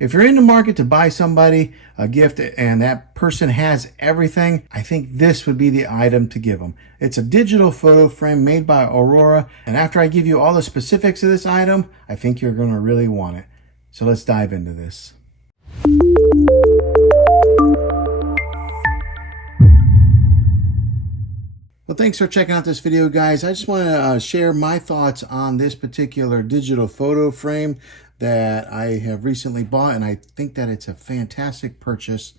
If you're in the market to buy somebody a gift and that person has everything, I think this would be the item to give them. It's a digital photo frame made by Aurora. And after I give you all the specifics of this item, I think you're going to really want it. So let's dive into this. Well, thanks for checking out this video, guys. I just want to share my thoughts on this particular digital photo frame that I have recently bought, and I think that it's a fantastic purchase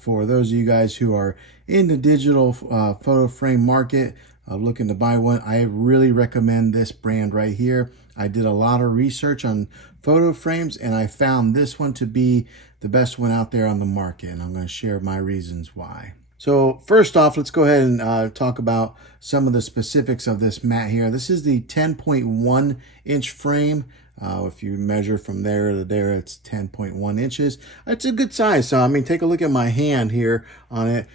for those of you guys who are in the digital photo frame market looking to buy one. I really recommend this brand right here. I did a lot of research on photo frames, and I found this one to be the best one out there on the market, and I'm going to share my reasons why. So first off, let's go ahead and talk about some of the specifics of this mat here. This is the 10.1 inch frame. If you measure from there to there, it's 10.1 inches. It's a good size. So, I mean, take a look at my hand here on it.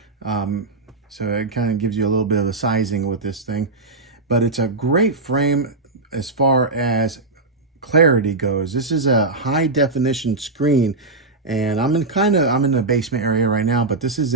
So it kind of gives you a little bit of the sizing with this thing. But it's a great frame as far as clarity goes. This is a high definition screen. And I'm in the basement area right now, but this is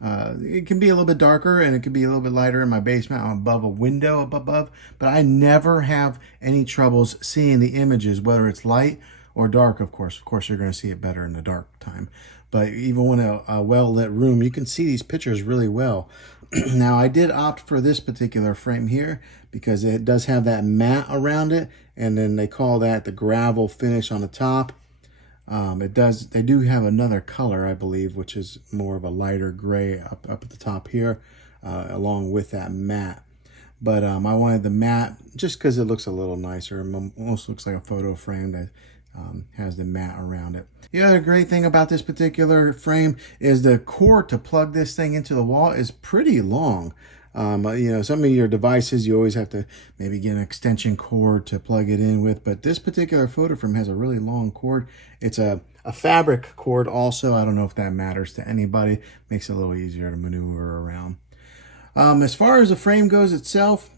it can be a little bit darker and it can be a little bit lighter in my basement. I'm above a window up above, but I never have any troubles seeing the images, whether it's light or dark. Of course, you're going to see it better in the dark time. But even when a well-lit room, you can see these pictures really well. Now, I did opt for this particular frame here because it does have that matte around it, and then they call that the gravel finish on the top. They do have another color, I believe, which is more of a lighter gray up at the top here, along with that matte. But I wanted the matte just because it looks a little nicer. It almost looks like a photo frame that has the matte around it. The other great thing about this particular frame is the cord to plug this thing into the wall is pretty long. You know, some of your devices, you always have to maybe get an extension cord to plug it in with, but this particular photo frame has a really long cord. It's a fabric cord also. I don't know if that matters to anybody. Makes it a little easier to maneuver around. As far as the frame goes itself,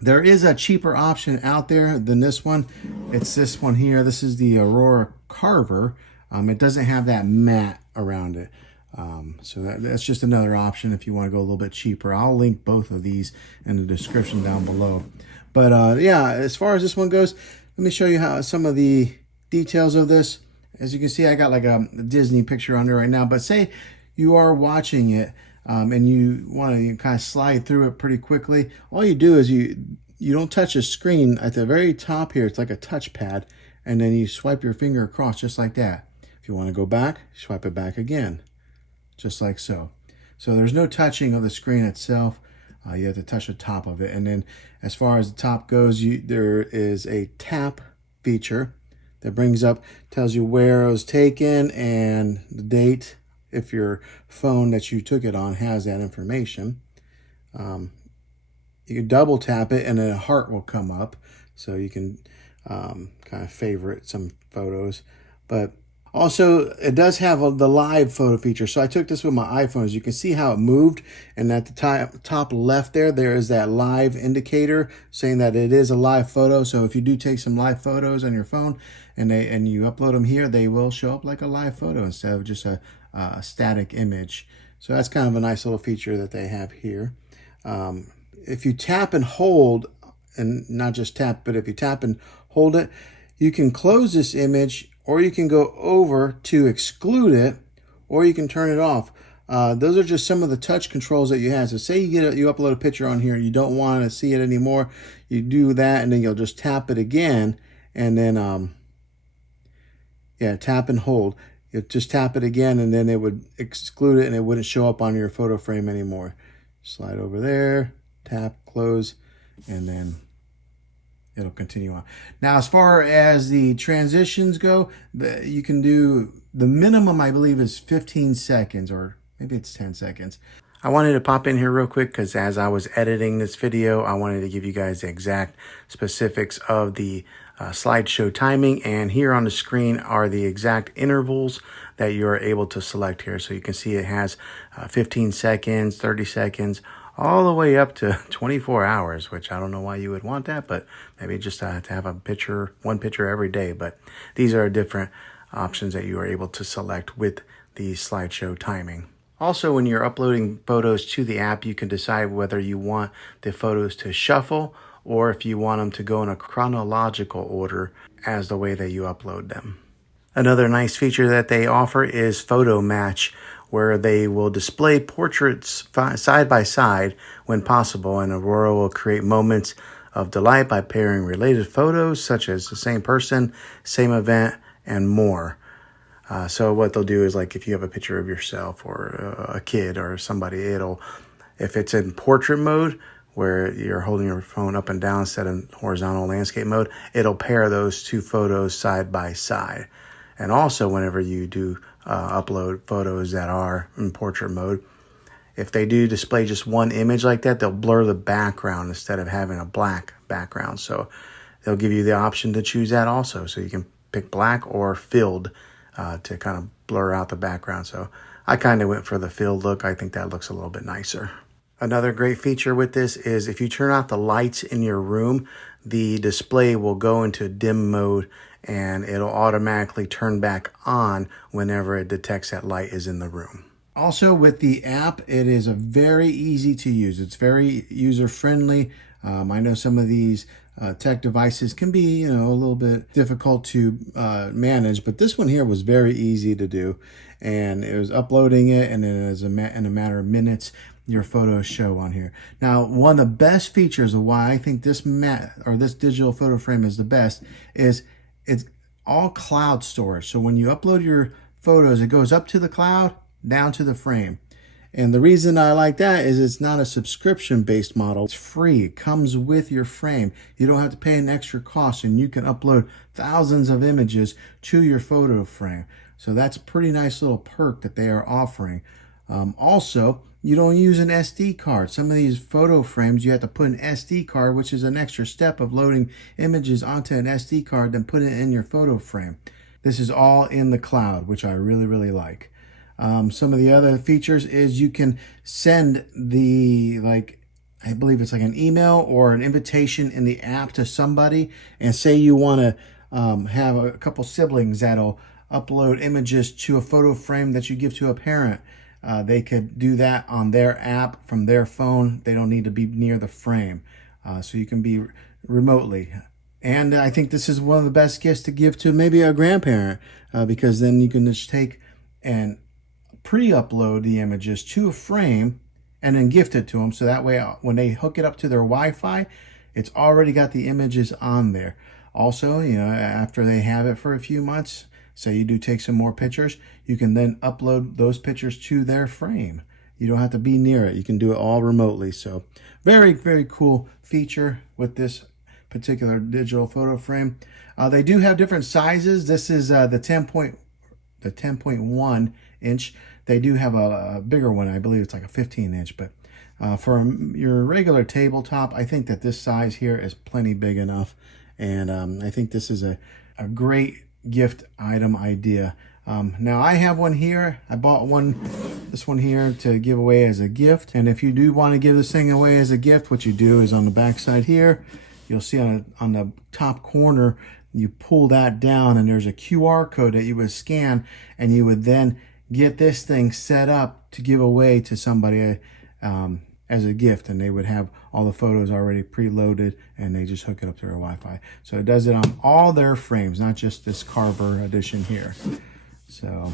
there is a cheaper option out there than this one. It's this one here. This is the Aurora Carver. It doesn't have that matte around it. So that's just another option if you want to go a little bit cheaper. I'll link both of these in the description down below. But yeah, as far as this one goes, let me show you how some of the details of this. As you can see, I got like a Disney picture on there right now. But say you are watching it and you want to kind of slide through it pretty quickly. All you do is you don't touch the screen. At the very top here, it's like a touchpad. And then you swipe your finger across just like that. If you want to go back, swipe it back again. Just like so. So there's no touching of the screen itself. You have to touch the top of it. And then as far as the top goes, there is a tap feature that brings up, tells you where it was taken and the date. If your phone that you took it on has that information. You can double tap it and then a heart will come up. So you can kind of favorite some photos. But also, it does have the live photo feature. So I took this with my iPhone. As you can see how it moved. And at the top left there is that live indicator saying that it is a live photo. So if you do take some live photos on your phone and you upload them here, they will show up like a live photo instead of just a static image. So that's kind of a nice little feature that they have here. If you tap and hold, and not just tap, but if you tap and hold it, you can close this image, or you can go over to exclude it, or you can turn it off. Those are just some of the touch controls that you have. So say you upload a picture on here and you don't want to see it anymore. You do that and then you'll just tap it again. And then, yeah, tap and hold. You just tap it again and then it would exclude it and it wouldn't show up on your photo frame anymore. Slide over there, tap, close, and then it'll continue on. Now, as far as the transitions go, you can do the minimum, I believe, is 15 seconds, or maybe it's 10 seconds. I wanted to pop in here real quick because as I was editing this video, I wanted to give you guys the exact specifics of the slideshow timing. And here on the screen are the exact intervals that you're able to select here. So you can see it has 15 seconds, 30 seconds, all the way up to 24 hours, which I don't know why you would want that, but maybe just to have one picture every day. But these are different options that you are able to select with the slideshow timing. Also, when you're uploading photos to the app, you can decide whether you want the photos to shuffle or if you want them to go in a chronological order as the way that you upload them. Another nice feature that they offer is Photo Match, where they will display portraits side by side when possible, and Aurora will create moments of delight by pairing related photos such as the same person, same event, and more. So what they'll do is, like, if you have a picture of yourself or a kid or somebody, if it's in portrait mode where you're holding your phone up and down instead of horizontal landscape mode, it'll pair those two photos side by side. And also, whenever you do upload photos that are in portrait mode, if they do display just one image like that, they'll blur the background instead of having a black background. So they'll give you the option to choose that also. So you can pick black or filled to kind of blur out the background. So I kind of went for the filled look. I think that looks a little bit nicer. Another great feature with this is if you turn out the lights in your room, the display will go into dim mode and it'll automatically turn back on whenever it detects that light is in the room. Also, with the app, it is a very easy to use. It's very user friendly. I know some of these tech devices can be, a little bit difficult to manage, but this one here was very easy to do, and it was uploading it, and then in a matter of minutes, your photos show on here. Now, one of the best features of why I think this digital photo frame is the best is it's all cloud storage. So when you upload your photos, it goes up to the cloud, down to the frame. And the reason I like that is it's not a subscription-based model. It's free. It comes with your frame. You don't have to pay an extra cost, and you can upload thousands of images to your photo frame. So that's a pretty nice little perk that they are offering. Also, you don't use an SD card. Some of these photo frames, you have to put an SD card, which is an extra step of loading images onto an SD card, then put it in your photo frame. This is all in the cloud, which I really, really like. Some of the other features is you can send I believe it's like an email or an invitation in the app to somebody, and say you want to have a couple siblings that'll upload images to a photo frame that you give to a parent. They could do that on their app from their phone. They don't need to be near the frame. So you can be remotely. And I think this is one of the best gifts to give to maybe a grandparent, because then you can just take and pre-upload the images to a frame and then gift it to them. So that way, when they hook it up to their Wi-Fi, it's already got the images on there. Also, after they have it for a few months, say you do take some more pictures, you can then upload those pictures to their frame. You don't have to be near it. You can do it all remotely. So very, very cool feature with this particular digital photo frame. They do have different sizes. This is the 10.1 inch. They do have a bigger one. I believe it's like a 15 inch, but for your regular tabletop, I think that this size here is plenty big enough. And I think this is a great gift item idea. Now I have one here. I bought this one here to give away as a gift. And if you do want to give this thing away as a gift, what you do is on the back side here, you'll see on the top corner, you pull that down and there's a QR code that you would scan, and you would then get this thing set up to give away to somebody as a gift, and they would have all the photos already preloaded, and they just hook it up to their Wi-Fi. So it does it on all their frames, not just this Carver edition here. So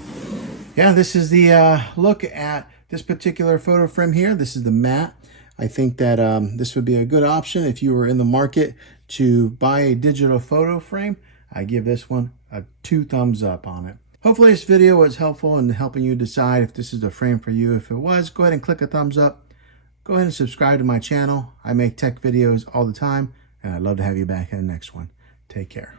yeah, this is the look at this particular photo frame here. This is the matte. I think that this would be a good option if you were in the market to buy a digital photo frame. I give this one a 2 thumbs up on it. Hopefully this video was helpful in helping you decide if this is the frame for you. If it was, go ahead and click a thumbs up. Go ahead and subscribe to my channel. I make tech videos all the time, and I'd love to have you back in the next one. Take care.